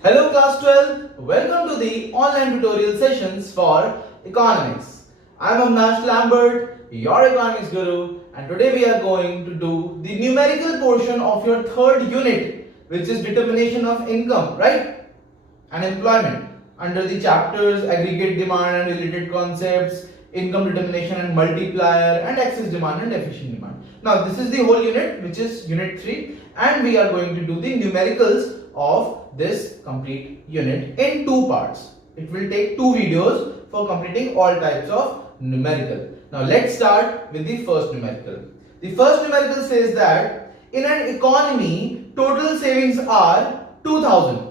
Hello class 12, welcome to the online tutorial sessions for economics. I am Avnash Lambert, your economics guru, and today we are going to do the numerical portion of your third unit, which is determination of income, right? And employment under the chapters aggregate demand and related concepts, income determination and multiplier, and excess demand and efficient demand. Now this is the whole unit, which is unit 3, and we are going to do the numericals of this complete unit in two parts. It will take two videos for completing all types of numerical. Now let's start with the first numerical. The first numerical says that in an economy total savings are 2000.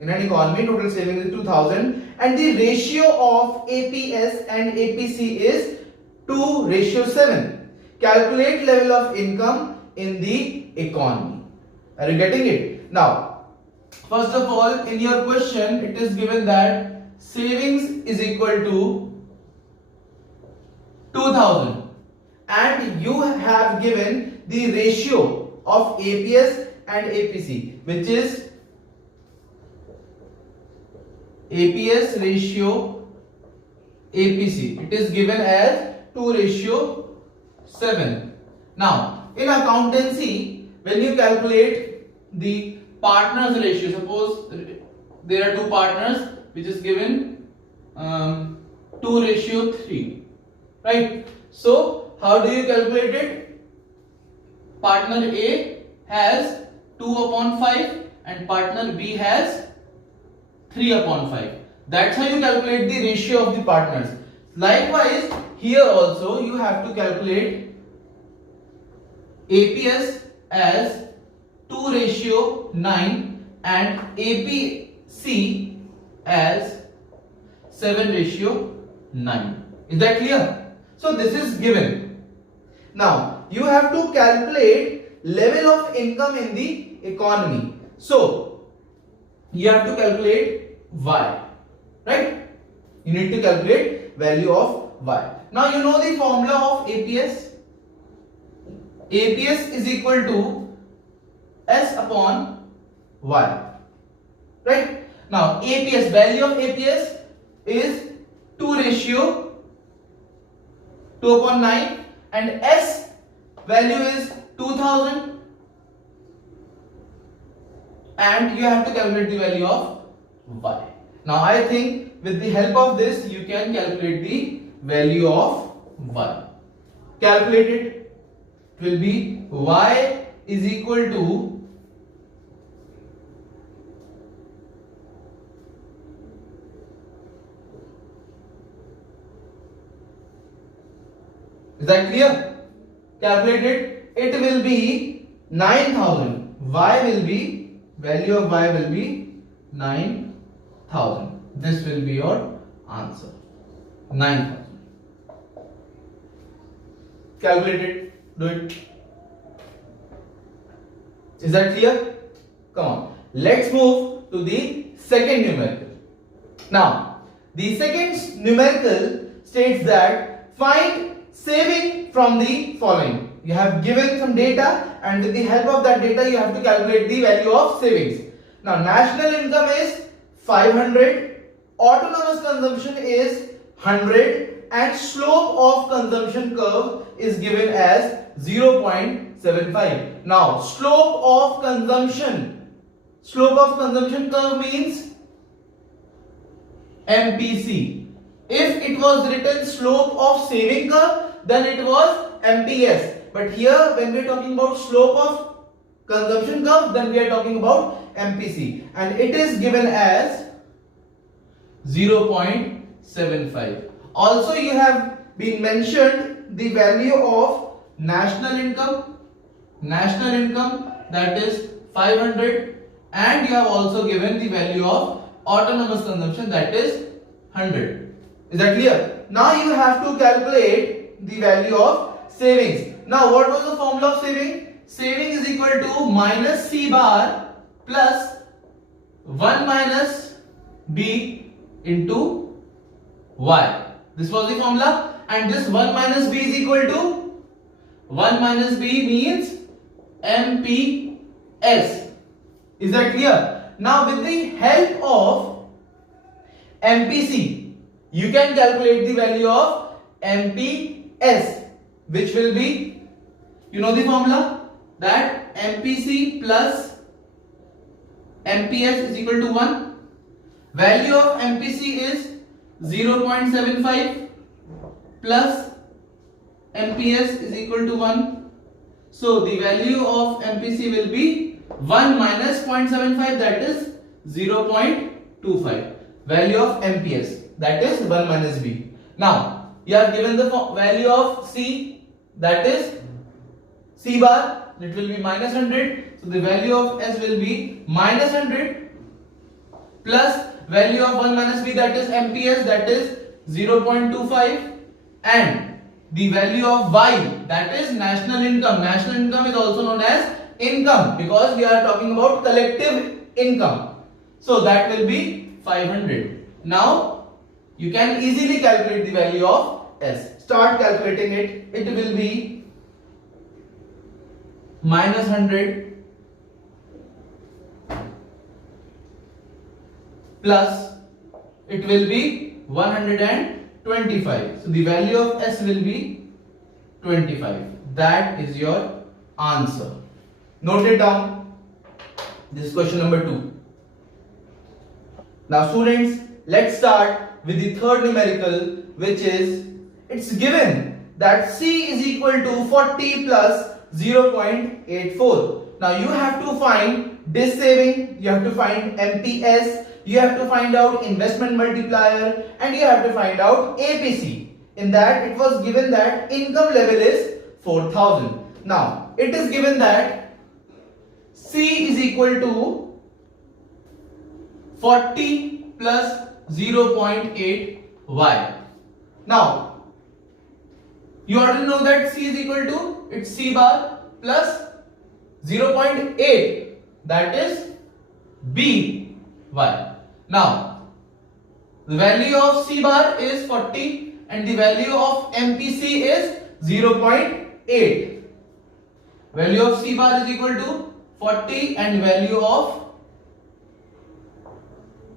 In an economy total savings is 2000 and the ratio of APS and APC is 2:7. Calculate level of income in the economy. Are you getting it? Now first of all, in your question, it is given that savings is equal to 2000 and you have given the ratio of APS and APC, which is APS ratio APC. It is given as 2:7. Now, in accountancy, when you calculate the partners ratio, suppose there are two partners which is given 2:3, right? So how do you calculate it? Partner A has 2/5 and partner B has 3/5. That's how you calculate the ratio of the partners. Likewise, here also you have to calculate APS as 2:9 and APC as 7:9. Is that clear? So this is given. Now you have to calculate level of income in the economy. So you have to calculate Y, right? You need to calculate value of Y. Now you know the formula of APS. APS is equal to S upon Y, right? Now APS, value of APS is 2:9 and S value is 2000 and you have to calculate the value of Y. Now I think with the help of this you can calculate the value of Y. Calculate it. It will be Y is equal to Is that clear? Calculate it. It will be 9000. Y will be, value of Y will be 9000. This will be your answer. 9000. Calculate it. Do it. Is that clear? Come on. Let's move to the second numerical. Now, the second numerical states that find saving from the following. You have given some data and with the help of that data you have to calculate the value of savings. Now national income is 500, autonomous consumption is 100 and slope of consumption curve is given as 0.75. Now slope of consumption curve means MPC. If it was written slope of saving curve, then it was MPS. But here, when we are talking about slope of consumption curve, then we are talking about MPC. And it is given as 0.75. Also, you have been mentioned the value of national income. National income, that is 500. And you have also given the value of autonomous consumption, that is 100. Is that clear? Now you have to calculate the value of savings. Now what was the formula of saving? Saving is equal to minus C bar plus 1 minus B into Y. This was the formula and this 1 minus B is equal to 1 minus B means MPS. Is that clear? Now with the help of MPC, you can calculate the value of MPS, which will be, you know the formula, that MPC plus MPS is equal to 1. Value of MPC is 0.75 plus MPS is equal to 1. So the value of MPC will be 1 minus 0.75, that is 0.25. Value of MPS, that is 1 minus B. Now you have given the value of C, that is C bar, it will be minus 100. So the value of S will be minus 100 plus value of 1 minus B, that is MPS, that is 0.25, and the value of Y, that is national income. National income is also known as income because we are talking about collective income. So that will be 500. Now you can easily calculate the value of S. Start calculating it. It will be minus 100 plus it will be 125. So the value of S will be 25. That is your answer. Note it down. This is question number 2. Now students, let's start with the third numerical, which is, it's given that C is equal to 40 plus 0.84. Now you have to find this saving, you have to find MPS, you have to find out investment multiplier, and you have to find out APC. In that it was given that income level is 4,000. Now it is given that C is equal to 40 plus 0.8 Y. Now you already know that C is equal to, it's C bar plus 0.8, that is B Y. Now the value of C bar is 40 and the value of MPC is 0.8. Value of C bar is equal to 40 and value of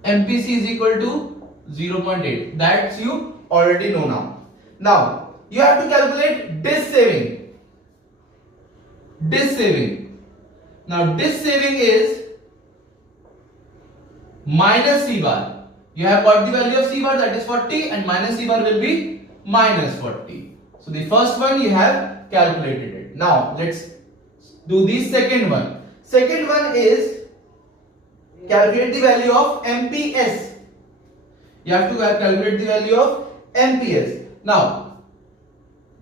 MPC is equal to 0.8. That's you already know now. Now you have to calculate this saving. This saving. Now this saving is minus C bar. You have got the value of C bar, that is 40, and minus C bar will be minus 40. So the first one you have calculated it. Now let's do the second one. Second one is calculate the value of MPS. You have to calculate the value of MPS. Now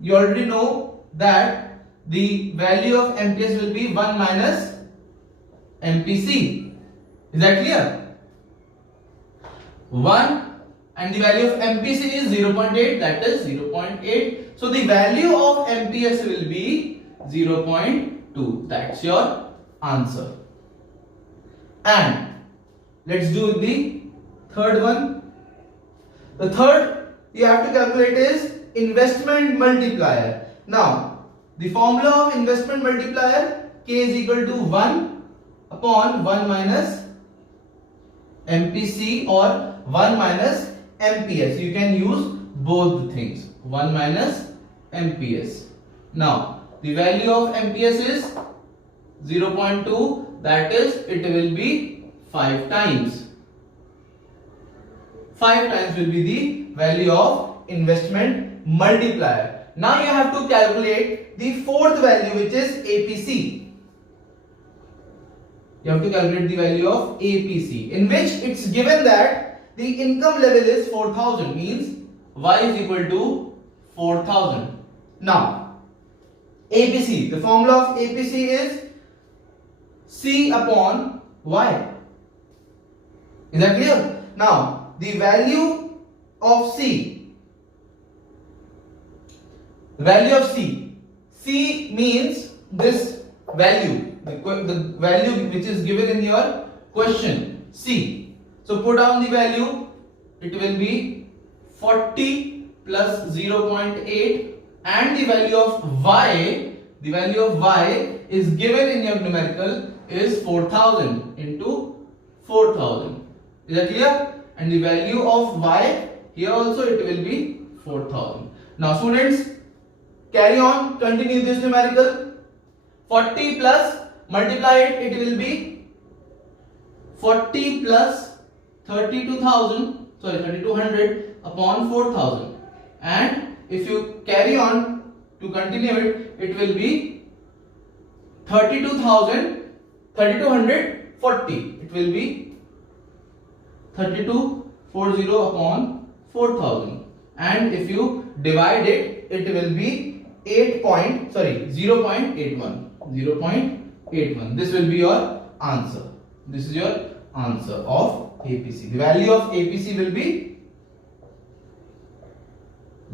you already know that the value of MPS will be 1 minus MPC. Is that clear? 1 and the value of MPC is 0.8, that is 0.8. So the value of MPS will be 0.2. That's your answer. And let's do the third one. The third you have to calculate is investment multiplier. Now the formula of investment multiplier, K is equal to 1 upon 1 minus MPC or 1 minus MPS. You can use both the things, 1 minus MPS. Now the value of MPS is 0.2, that is it will be 5 times. 5 times will be the value of investment multiplier. Now you have to calculate the fourth value, which is APC. You have to calculate the value of APC, in which it's given that the income level is 4,000, means Y is equal to 4,000. Now APC, the formula of APC is C upon Y. Is that clear? Now the value of C, C means this value, the value which is given in your question, C. So put down the value, it will be 40 plus 0.8, and the value of Y, is given in your numerical is 4,000 into 4000. Is that clear? And the value of y, here also it will be 4000. Now students, carry on, continue this numerical. 40 plus, multiply it, it will be 40 plus 3200 upon 4000. And if you carry on to continue it, it will be 3240. It will be 3240 upon 4000. And if you divide it, it will be 0.81. 0.81. This will be your answer. This is your answer of APC. The value of APC will be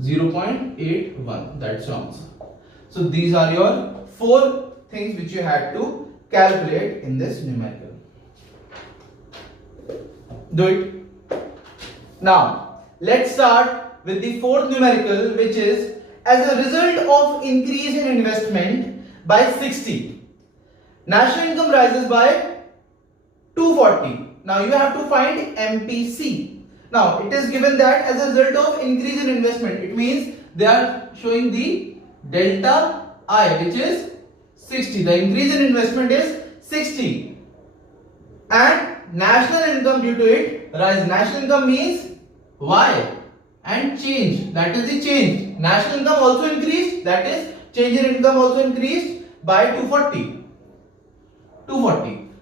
0.81. That's your answer. So these are your 4 things which you had to calculate in this numerical. Do it. Now let's start with the 4th numerical, which is as a result of increase in investment by 60, national income rises by 240. Now you have to find MPC. Now it is given that as a result of increase in investment, it means they are showing the delta I, which is 60. The increase in investment is 60 and national income due to it rise. National income means Y and change, that is the change. National income also increased, that is change in income also increased by 240.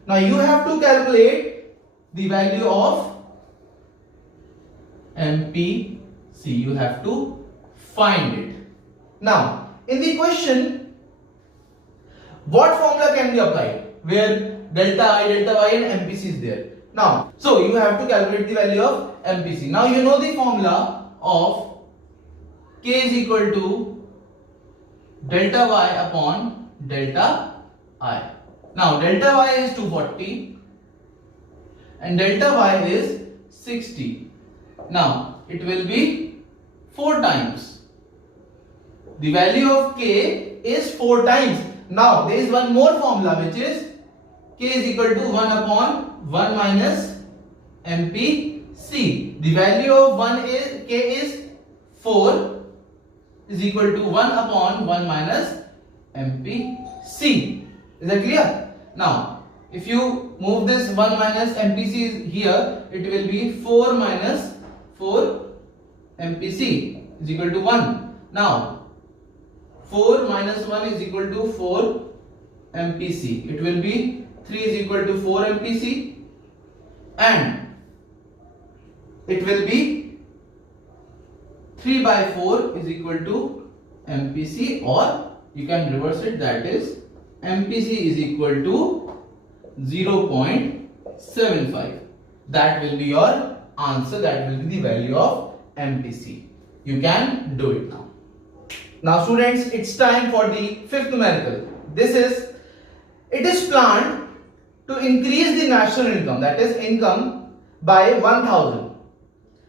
Now you have to calculate the value of MPC. You have to find it. Now in the question, what formula can be applied where delta I, delta y and MPC is there? Now, so you have to calculate the value of MPC. Now you know the formula of K is equal to delta y upon delta I. Now delta y is 240 and delta y is 60. Now it will be 4 times. The value of K is 4 times. Now there is one more formula, which is K is equal to 1 upon 1 minus MPC. The value of K is 4 is equal to 1 upon 1 minus MPC. Is that clear? Now if you move this 1 minus MPC here, it will be 4 minus 4 MPC is equal to 1. Now 4 minus 1 is equal to 4 MPC. It will be 3 is equal to 4 MPC and it will be 3 by 4 is equal to MPC, or you can reverse it, that is MPC is equal to 0.75. That will be your answer. That will be the value of MPC. You can do it now. Now students, it's time for the 5th numerical. It is planned to increase the national income, that is income, by 1000.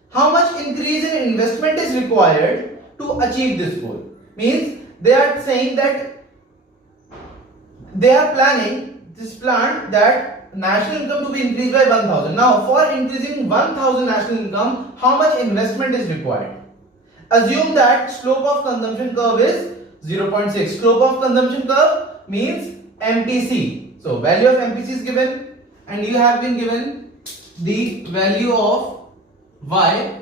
How much increase in investment is required to achieve this goal? Means they are saying that they are planning that national income to be increased by 1000. Now for increasing 1000 national income, how much investment is required? Assume that slope of consumption curve is 0.6. Slope of consumption curve means MPC. So value of MPC is given and you have been given the value of Y,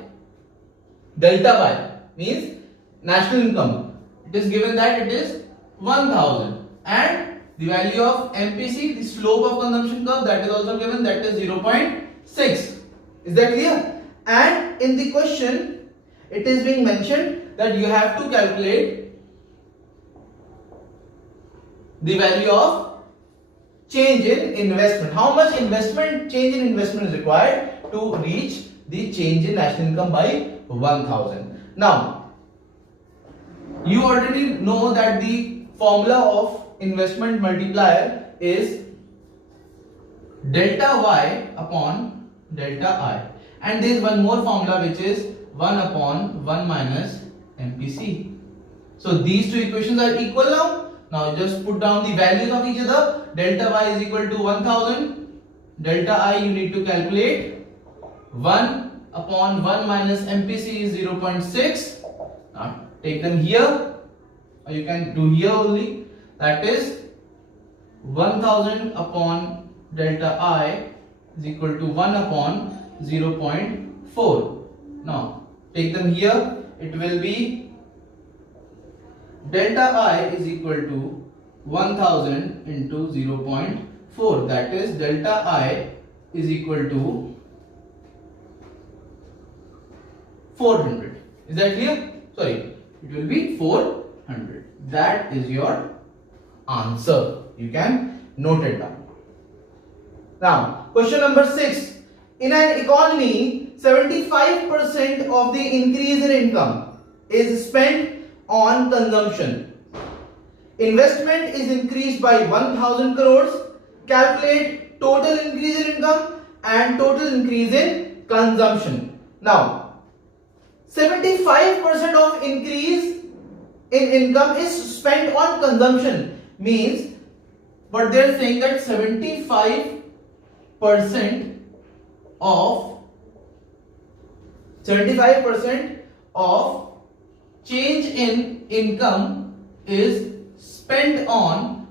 delta Y means national income. It is given that it is 1000 and the value of MPC, the slope of consumption curve, that is also given, that is 0.6. Is that clear? And in the question it is being mentioned that you have to calculate the value of change in investment. How much change in investment is required to reach the change in national income by 1000. Now you already know that the formula of investment multiplier is delta y upon delta I, and there is one more formula which is 1 upon 1 minus MPC. So these two equations are equal now. Now just put down the values of each other. Delta y is equal to 1000, delta I you need to calculate 1 upon 1 minus MPC is 0.6. Now take them here, or you can do here only, that is 1000 upon delta I is equal to 1 upon 0.4. Now take them here, it will be delta I is equal to 1000 into 0.4, that is delta I is equal to 400. Is that clear? Sorry, it will be 400. That is your answer. You can note it down. Now, question number 6. In an economy, 75% of the increase in income is spent on consumption. Investment is increased by 1000 crores. Calculate total increase in income and total increase in consumption. Now, 75% of increase in income is spent on consumption, means what they are saying that 75% of change in income is spent on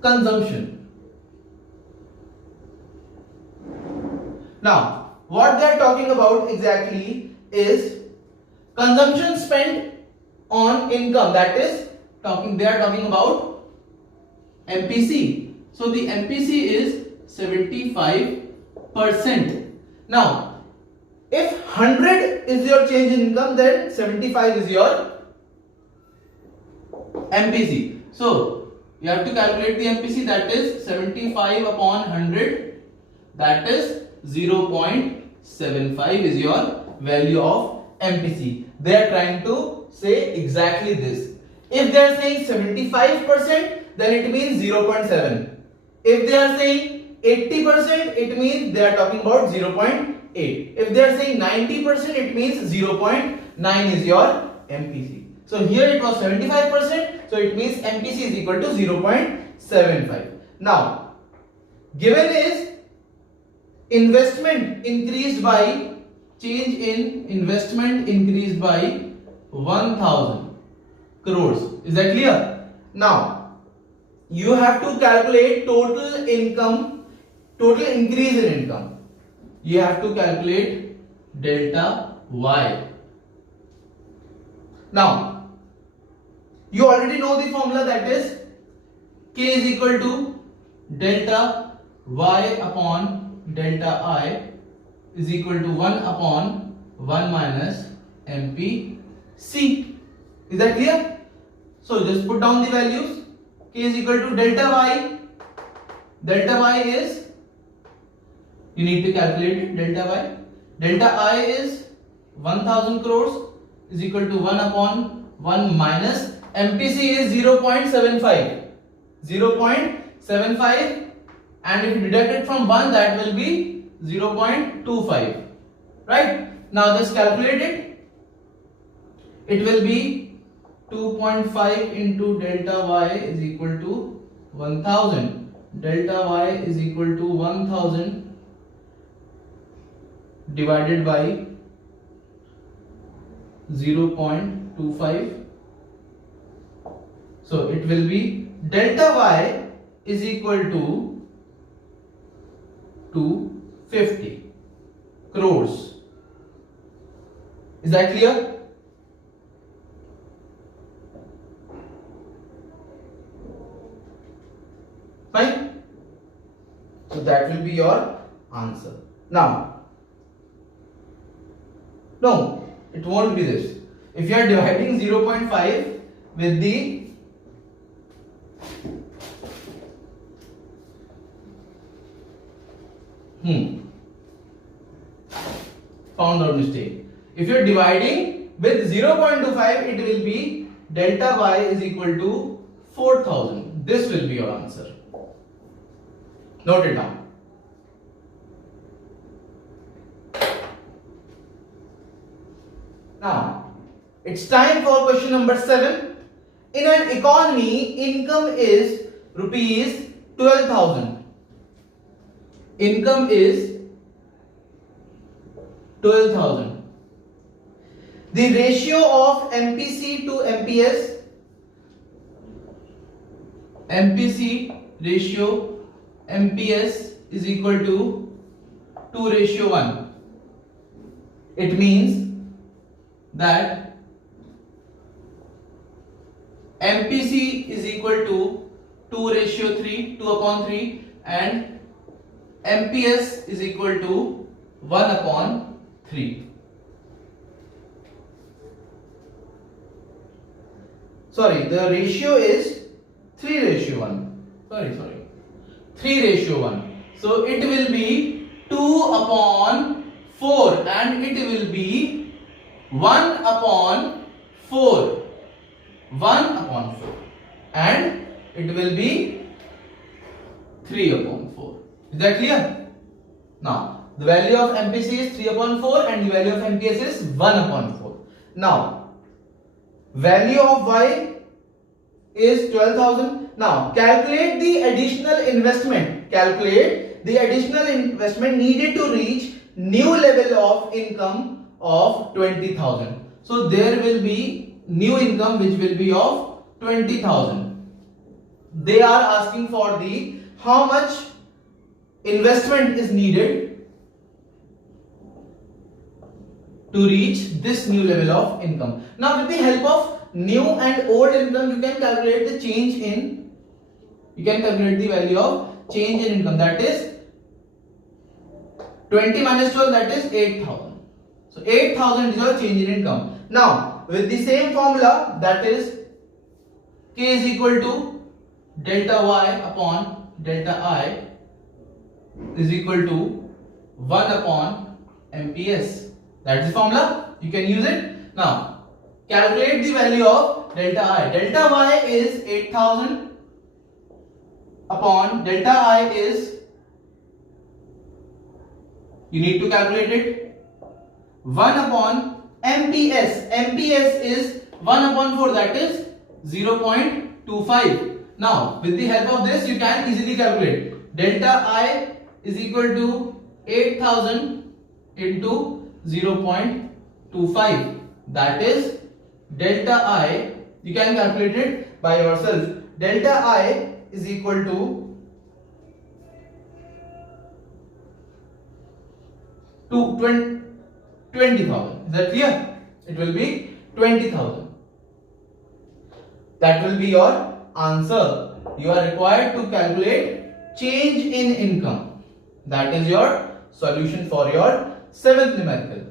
consumption. Now, what they are talking about exactly is consumption spent on income, that is they are talking about MPC. So the MPC is 75%. Now, if 100 is your change in income, then 75 is your MPC. So you have to calculate the MPC, that is 75 upon 100, that is 0.75 is your value of MPC. They are trying to say exactly this. If they are saying 75%, then it means 0.7. If they are saying 80%, it means they are talking about 0.8. If they are saying 90%, it means 0.9 is your MPC. So here it was 75%, so it means MPC is equal to 0.75. Now, given is investment increased by, change in investment increased by 1000 crores. Is that clear? Now, you have to calculate total income, total increase in income. You have to calculate delta Y. Now, you already know the formula, that is K is equal to delta Y upon delta I is equal to 1 upon 1 minus MPC. Is that clear? So just put down the values. K is equal to delta Y. Delta Y is, you need to calculate it, delta Y. Delta I is 1000 crores is equal to 1 upon 1 minus MPC is 0.75. 0.75, and if you deduct it from 1, that will be 0.25. Right? Now just calculate it. It will be 2.5 into delta Y is equal to 1000. Delta Y is equal to 1000 divided by 0.25. So it will be delta Y is equal to 250 crores. Is that clear? Fine. So that will be your answer. Now, no, it won't be this. If you are dividing 0.5 with the found out mistake. If you are dividing with 0.25, it will be delta Y is equal to 4000. This will be your answer. Note it down. Now, it's time for question number 7. In an economy, income is rupees 12,000. income is 12,000. The ratio of MPC to MPS, MPC ratio MPS is equal to 2:1. It means that MPC is equal to 2:3, 2/3, and MPS is equal to 1/3. Sorry, the ratio is 3:1. Sorry. 3:1. So it will be 2/4 and it will be 1/4. 1/4 and it will be 3/4. Is that clear? Now the value of MPC is 3/4 and the value of MPS is 1/4. Now value of Y is 12,000. Now calculate the additional investment. Calculate the additional investment needed to reach new level of income of 20,000. So there will be new income which will be of 20,000. They are asking for the how much investment is needed to reach this new level of income. Now with the help of new and old income you can calculate the change in, you can calculate the value of change in income, that is 20 minus 12, that is 8,000. So 8,000 is your change in income. Now with the same formula, that is K is equal to delta Y upon delta I is equal to 1 upon MPS. That is the formula, you can use it. Now calculate the value of delta I. Delta Y is 8,000 upon delta I is, you need to calculate it, 1 upon MPS. MPS is 1/4, that is 0.25. Now with the help of this you can easily calculate. Delta I is equal to 8,000 into 0.25, that is delta I, you can calculate it by yourself. Delta I is equal to 20,000. Is that clear? It will be 20,000. That will be your answer. You are required to calculate change in income. That is your solution for your 7th numerical.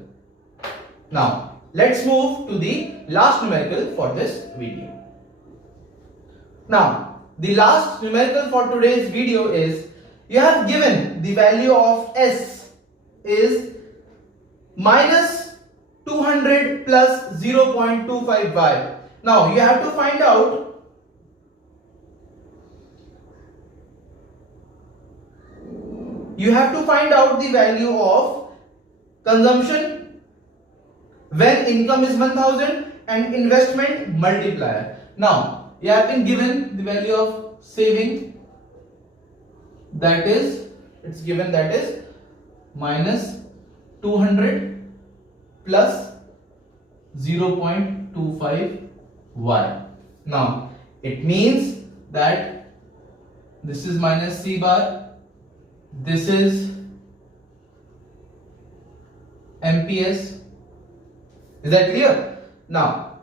Now let's move to the last numerical for this video. Now the last numerical for today's video is, you have given the value of S is minus 200 plus 0.25y. Now you have to find out the value of consumption when income is 1,000 and investment multiplier. Now you have been given the value of saving, that is, it's given, that is minus 200 plus 0.25y. Now it means that this is minus C bar, this is MPS. Is that clear? Now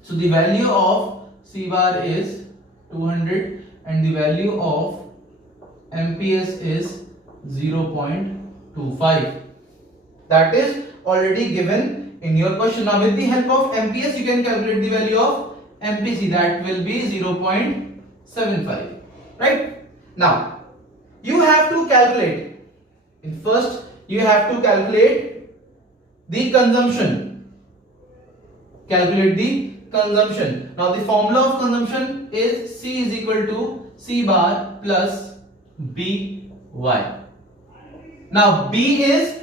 so the value of C bar is 200 and the value of MPS is 0.25. That is already given in your question. Now with the help of MPS you can calculate the value of MPC, that will be 0.75. Right? Now you have to calculate, in first you have to calculate the consumption. Calculate the consumption. Now the formula of consumption is C is equal to C bar plus BY. Now B is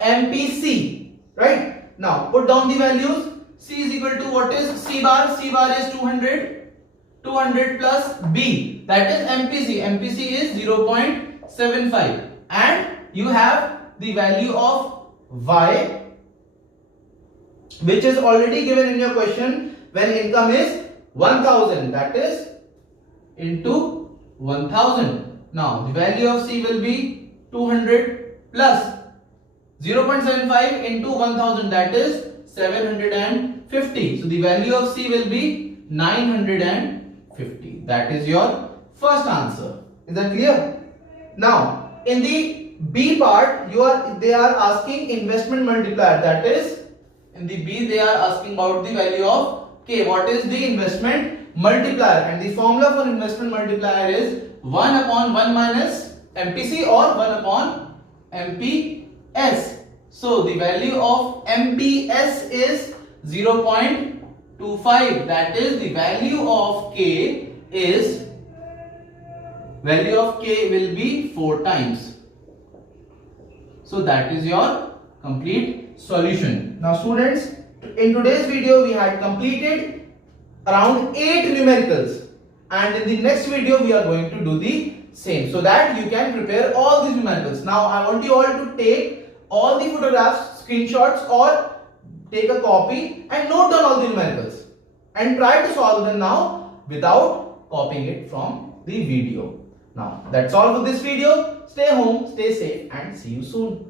MPC, right? Now put down the values. C is equal to, what is C bar? C bar is 200 plus B, that is MPC. MPC is 0.75. and you have the value of y, which is already given in your question when income is 1000, that is into 1000. Now the value of C will be 200 plus 0.75 into 1000, that is 750. So the value of C will be 950. That is your first answer. Is that clear? Now in the B part, they are asking investment multiplier, that is in the B they are asking about the value of K. What is the investment multiplier? And the formula for investment multiplier is 1 upon 1 minus MPC or 1 upon MPS. So the value of MPS is 0.25. That is the value of K will be 4 times. So that is your complete solution. Now students, in today's video we had completed around 8 numericals, and in the next video we are going to do the same, so that you can prepare all these numericals. Now I want you all to take all the photographs, screenshots, or take a copy and note down all the numericals and try to solve them now without copying it from the video. Now that's all for this video. Stay home, stay safe, and see you soon.